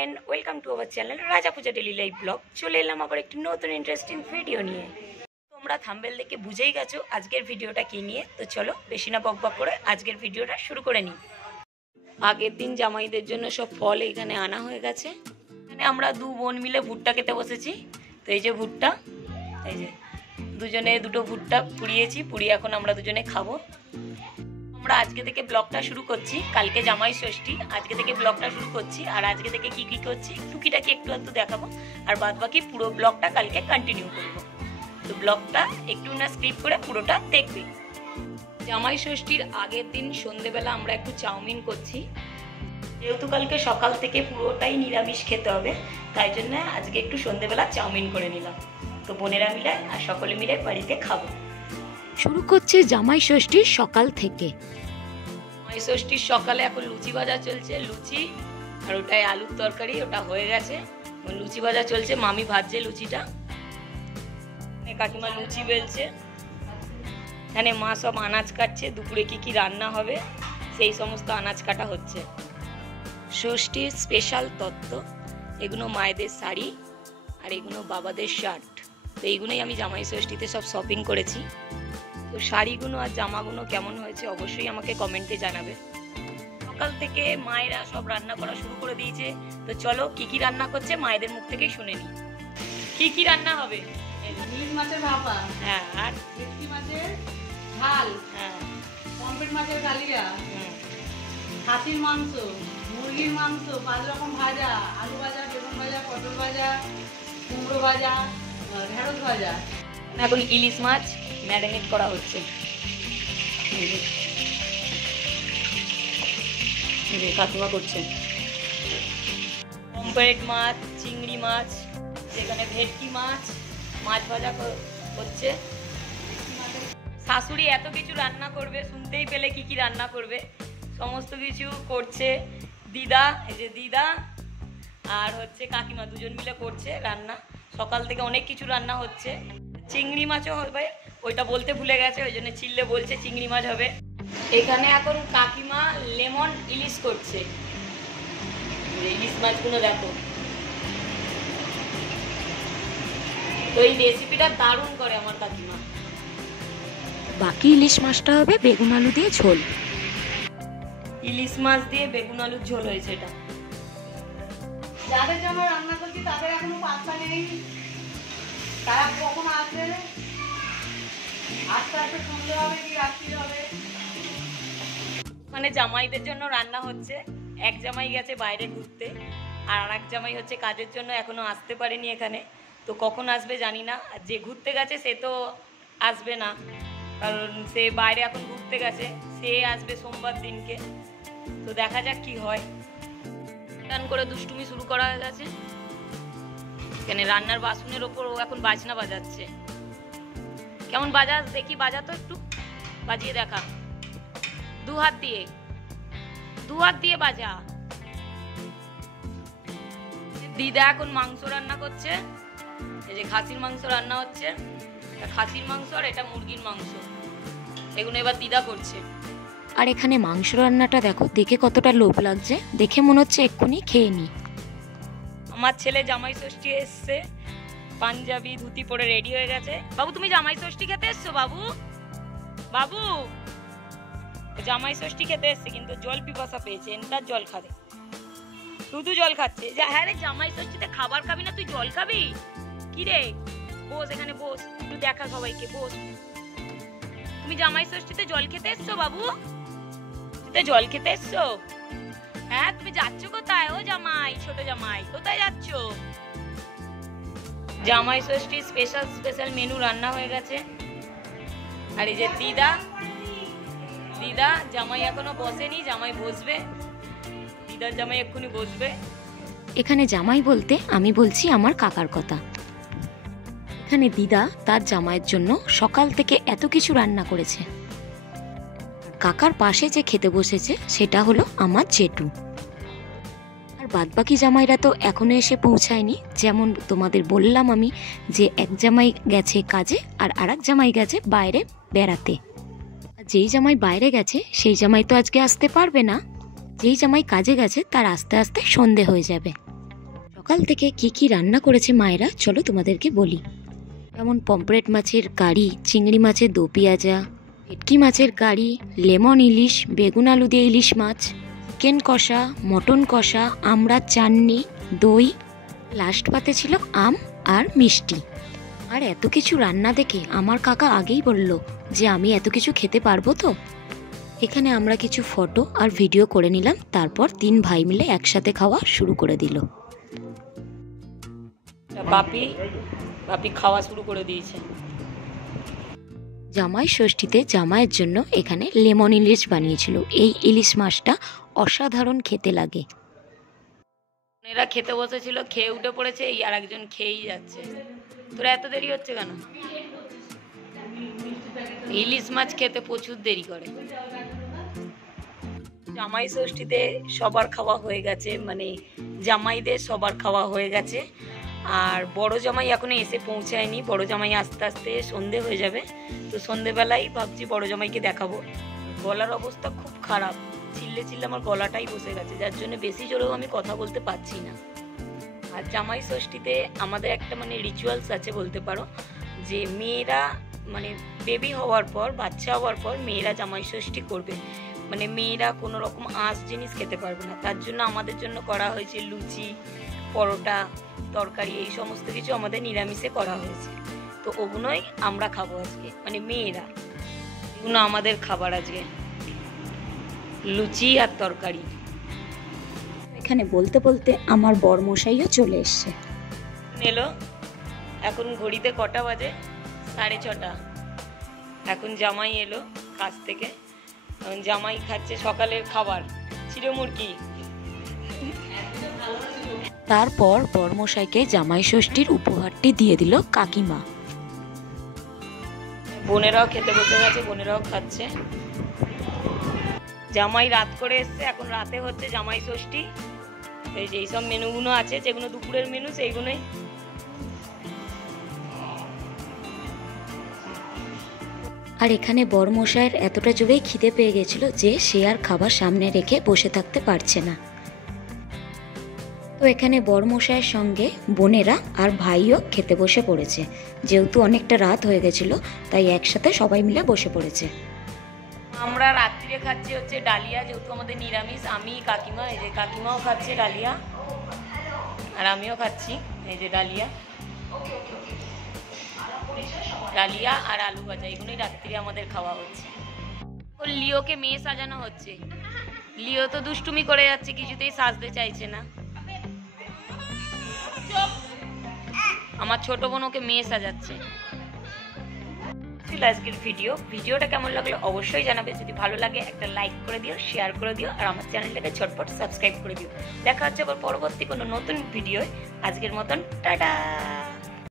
Friend, welcome to our channel রাজা পূজা daily life blog. চলে এলাম আবার একটি নতুন ইন্টারেস্টিং ভিডিও নিয়ে। তোমরা থাম্বনেল দেখে বুঝেই গেছো আজকের ভিডিওটা কি নিয়ে। তো চলো বেশি না বকবক করে আজকের ভিডিওটা শুরু করে নিই। আগের দিন জামাইদের জন্য সব ফল এখানে আনা হয়ে গেছে। এখানে আমরা দু বোন মিলে ভুট্টা খেতে বসেছি। তো এই যে ভুট্টা, এই যে দুজনে দুটো ভুট্টা পুড়িয়েছি, পুড়িয়ে এখন আমরা দুজনে খাবো। আমরা আজকে থেকে ব্লগটা শুরু করছি, কালকে জামাই ষষ্ঠী, আজকে থেকে ব্লগটা শুরু করছি। আর আজকে থেকে কি কি করছি টুকিটাকি একটু একটু দেখাবো, আর বাদ বাকি পুরো ব্লগটা কালকে কন্টিনিউ করবো। তো ব্লগটা একটু না স্কিপ করে পুরোটা দেখবে। জামাই ষষ্ঠীর আগের দিন সন্ধেবেলা আমরা একটু চাউমিন করছি, যেহেতু কালকে সকাল থেকে পুরোটাই নিরামিষ খেতে হবে, তাই জন্য আজকে একটু সন্ধেবেলা চাউমিন করে নিলাম। তো বোনেরা মিলে আর সকলে মিলে বাড়িতে খাবো। শুরু করছে জামাই ষষ্ঠীর সকাল থেকে। জামাই ষষ্ঠীর সকালে এখন লুচি ভাজা চলছে, লুচি আর ওটাই আলুর তরকারি, ওটা হয়ে গেছে। লুচি ভাজা চলছে, মামি ভাজছে লুচিটা, কাকিমা লুচি বেলছে। এখানে মা সব আনাজ কাটছে, দুপুরে কি কি রান্না হবে সেই সমস্ত আনাজ কাটা হচ্ছে। ষষ্ঠীর স্পেশাল তত্ত্ব, এগুলো মায়েদের শাড়ি আর এগুলো বাবাদের শার্ট। তো এইগুলোই আমি জামাই ষষ্ঠীতে সব শপিং করেছি। তো শাড়িগুলো আর জামাগুলো কেমন হয়েছে অবশ্যই আমাকে কমেন্টে জানাবে। সকাল থেকে মায়েরা সব রান্না করা শুরু করে দিয়েছে। তো চলো কি কি রান্না করছে মায়েদের মুখ থেকেই শুনে নিই। কি কি রান্না হবে? ইলিশ মাছের ভাপা, হ্যাঁ, আর ভেটকি মাছের ঝাল, হ্যাঁ, পমফ্রেট মাছের কালিয়া, খাসির মাংস, মুরগির মাংস, 5 রকম ভাজা, আলু ভাজা, বেগুন ভাজা, পটল ভাজা, কুমড়ো ভাজা, ঢেঁড়স ভাজা। এখন ইলিশ মাছ ম্যারিনেট করা হচ্ছে। কাকিমা করছে পমফ্রেট মাছ, চিংড়ি মাছ, সেখানে ভেটকি মাছ, মাছ ভাজা হচ্ছে। শাশুড়ি এত কিছু রান্না করবে, শুনতেই পেলে কি কি রান্না করবে, সমস্ত কিছু করছে দিদা। এই যে দিদা আর হচ্ছে কাকিমা দুজন মিলে করছে রান্না। সকাল থেকে অনেক কিছু রান্না হচ্ছে। চিংড়ি মাছও হবে, ওইটা বলতে ভুলে গেছে, ওই জন্য চিল্লে বলছে চিংড়ি মাছ হবে। এখানে এখন কাকিমা লেমন ইলিশ করছে। ইলিশ মাছগুলো দেখো, তো এই রেসিপিটা দারুণ করে আমার কাকিমা। বাকি ইলিশ মাছটা হবে বেগুন আলু দিয়ে ঝোল। ইলিশ মাছ দিয়ে বেগুন আলুর ঝোল হয়েছে এটা। যাদের জন্য রান্না করছি তাদের এখনো পাত্তা নেই, তারা কখন আসবে, আস্তে আস্তে সন্ধ্যে হবে কি রাত্রি হবে। মানে জামাইদের জন্য রান্না হচ্ছে। এক জামাই গেছে বাইরে ঘুরতে, আর এক জামাই হচ্ছে কাজের জন্য এখনো আসতে পারেনি এখানে। তো কখন আসবে জানি না। আর যে ঘুরতে গেছে সে তো আসবে না, কারণ সে বাইরে এখন ঘুরতে গেছে, সে আসবে সোমবার দিনকে। তো দেখা যাক কি হয়। টান করে দুষ্টুমি শুরু করা হয়ে গেছে। এখানে রান্নার বাসনের ওপর ও এখন বাজনা বাজাচ্ছে। কেমন বাজাস দেখি, বাজা তো একটু, বাজিয়ে দেখা। দু হাত দিয়ে বাজা। দিদা এখন মাংস রান্না করছে। এই যে খাসির মাংস রান্না হচ্ছে, খাসির মাংস আর এটা মুরগির মাংস, এগুলো এবার দিদা করছে। আর এখানে মাংস রান্নাটা দেখো, দেখে কতটা লোভ লাগছে, দেখে মনে হচ্ছে এক্ষুনি খেয়ে নি। আমার ছেলে জামাই ষষ্ঠী এসছে, পাঞ্জাবি ধুতি পরে রেডি হয়ে গেছে। বাবু তুমি জামাই ষষ্ঠী খেতে এসছো? বাবু বাবু জামাই ষষ্ঠী খেতে এসছে, কিন্তু জল পিপাসা পেয়েছে, এনতার জল খাবে, শুধু জল খাচ্ছে। হ্যাঁ রে, জামাই ষষ্ঠীতে খাবার খাবি না, তুই জল খাবি? কি রে, বস এখানে বস, একটু দেখা সবাইকে, বস। তুমি জামাই ষষ্ঠীতে জল খেতে এসছো? বাবু জল খেতে এসছো? হ্যাঁ, তুমি যাচ্ছ কোথায়? ও জামাই, ছোট জামাই, কোথায় যাচ্ছ? জামাই ষষ্ঠীর স্পেশাল মেনু রান্না হয়ে গেছে। আর এই যে দিদা জামাই এখনো বসেনি, জামাই বসবে, দিদার জামাই এক্ষুনি বসবে। এখানে জামাই বলতে আমি বলছি আমার কাকার কথা। এখানে দিদা তার জামাইয়ের জন্য সকাল থেকে এত কিছু রান্না করেছে। কাকার পাশে যে খেতে বসেছে সেটা হলো আমার জেঠু। আর বাদবাকি জামাইরা তো এখনো এসে পৌঁছায়নি। যেমন তোমাদের বললাম আমি যে এক জামাই গেছে কাজে আর আরেক জামাই গেছে বাইরে বেড়াতে। যেই জামাই বাইরে গেছে সেই জামাই তো আজকে আসতে পারবে না, যেই জামাই কাজে গেছে তার আস্তে আস্তে সন্ধে হয়ে যাবে। সকাল থেকে কি কি রান্না করেছে মায়েরা চলো তোমাদেরকে বলি। যেমন পমফ্রেট মাছের কারি, চিংড়ি মাছের দো পেঁয়াজা, ভেটকি মাছের কারি, লেমন ইলিশ, বেগুন আলু দিয়ে ইলিশ মাছ, চিকেন কষা, মটন কষা, আমড়ার চাটনি, দই, লাস্ট পাতে ছিল আম আর মিষ্টি। আর এত কিছু রান্না দেখে আমার কাকা আগেই বলল যে আমি এত কিছু খেতে পারবো তো। এখানে আমরা কিছু ফটো আর ভিডিও করে নিলাম, তারপর 3 ভাই মিলে একসাথে খাওয়া শুরু করে দিল। বাপি খাওয়া শুরু করে দিয়েছে। জামাই ষষ্ঠীতে জামাইয়ের জন্য এখানে লেমন ইলিশ বানিয়েছিল। এই ইলিশ মাছটা অসাধারণ খেতে লাগে। এরা খেতে বসেছিল, খেয়ে উঠে পড়েছে, এই আর একজন খেয়েই যাচ্ছে। তোরা এত দেরি হচ্ছে কেন? ইলিশ মাছ খেতে প্রচুর দেরি করে। জামাই ষষ্ঠীতে সবার খাওয়া হয়ে গেছে, মানে জামাইদের সবার খাওয়া হয়ে গেছে। আর বড় জামাই এখনো এসে পৌঁছায়নি। বড় জামাই আস্তে আস্তে সন্ধে হয়ে যাবে, তো সন্ধেবেলায় ভাবছি বড় জামাইকে দেখাবো। গলার অবস্থা খুব খারাপ, চিল্লে চিল্লে আমার গলাটাই বসে গেছে, যার জন্য বেশি জোরেও আমি কথা বলতে পারছি না। আর জামাই ষষ্ঠীতে আমাদের একটা মানে রিচুয়ালস আছে বলতে পারো, যে মেয়েরা মানে বেবি হওয়ার পর, বাচ্চা হওয়ার পর মেয়েরা জামাই ষষ্ঠী করবে। মানে মেয়েরা কোনো রকম আঁশ জিনিস খেতে পারবে না। তার জন্য আমাদের জন্য করা হয়েছে লুচি, পরোটা, তরকারি, এই সমস্ত কিছু আমাদের নিরামিষে করা হয়েছে। তো ওগুলোই আমরা খাবো আজকে, মানে মেয়েরা, এগুলো আমাদের খাবার আজকে, লুচি আর তরকারি। এখানে বলতে বলতে আমার বরমশাইও চলে এসছে। এলো, এখন ঘড়িতে কটা বাজে? 6:30। এখন জামাই এলো কাজ থেকে, জামাই খাচ্ছে সকালের খাবার, চিড়ে মুরগি। তারপর বরমশাইকে জামাই ষষ্ঠীর উপহারটি দিয়ে দিল কাকিমা। বোনেরাও খেতে বসে গেছে, বোনেরাও খাচ্ছে। জামাই রাত করে এসছে, এখন রাতে হচ্ছে জামাই ষষ্ঠী। এই যে এইসব মেনুগুলো আছে, যেগুলো দুপুরের মেনু সেইগুলোই। আর এখানে বরমশাইয়ের এতটা জোরেই খিদে পেয়ে গেছিল যে সে আর খাবার সামনে রেখে বসে থাকতে পারছে না। তো এখানে বরমশাইয়ের সঙ্গে বোনেরা আর ভাইও খেতে বসে পড়েছে। যেহেতু অনেকটা রাত হয়ে গেছিল, তাই একসাথে সবাই মিলে বসে পড়েছে। আমরা রাত্রিরে খাচ্ছি হচ্ছে ডালিয়া, যেহেতু আমাদের নিরামিষ। আমি, কাকিমা, এই যে কাকিমাও খাচ্ছে ডালিয়া, আর আমিও খাচ্ছি এই যে ডালিয়া। ডালিয়া আর আলু ভাজা, এগুলোই রাত্রিরে আমাদের খাওয়া হচ্ছে। লিওকে মেয়ে সাজানো হচ্ছে। লিও তো দুষ্টুমি করে যাচ্ছে, কিছুতেই সাজতে চাইছে না। আমার ছোট বোন ওকে মেয়ে সাজাচ্ছে। আজকের ভিডিওটা কেমন লাগলো অবশ্যই জানাবে। যদি ভালো লাগে একটা লাইক করে দিও, শেয়ার করে দিও, আর আমার চ্যানেলটাকে ঝটপট সাবস্ক্রাইব করে দিও। দেখা হচ্ছে আবার পরবর্তী কোনো নতুন ভিডিও। আজকের মতন টাটা।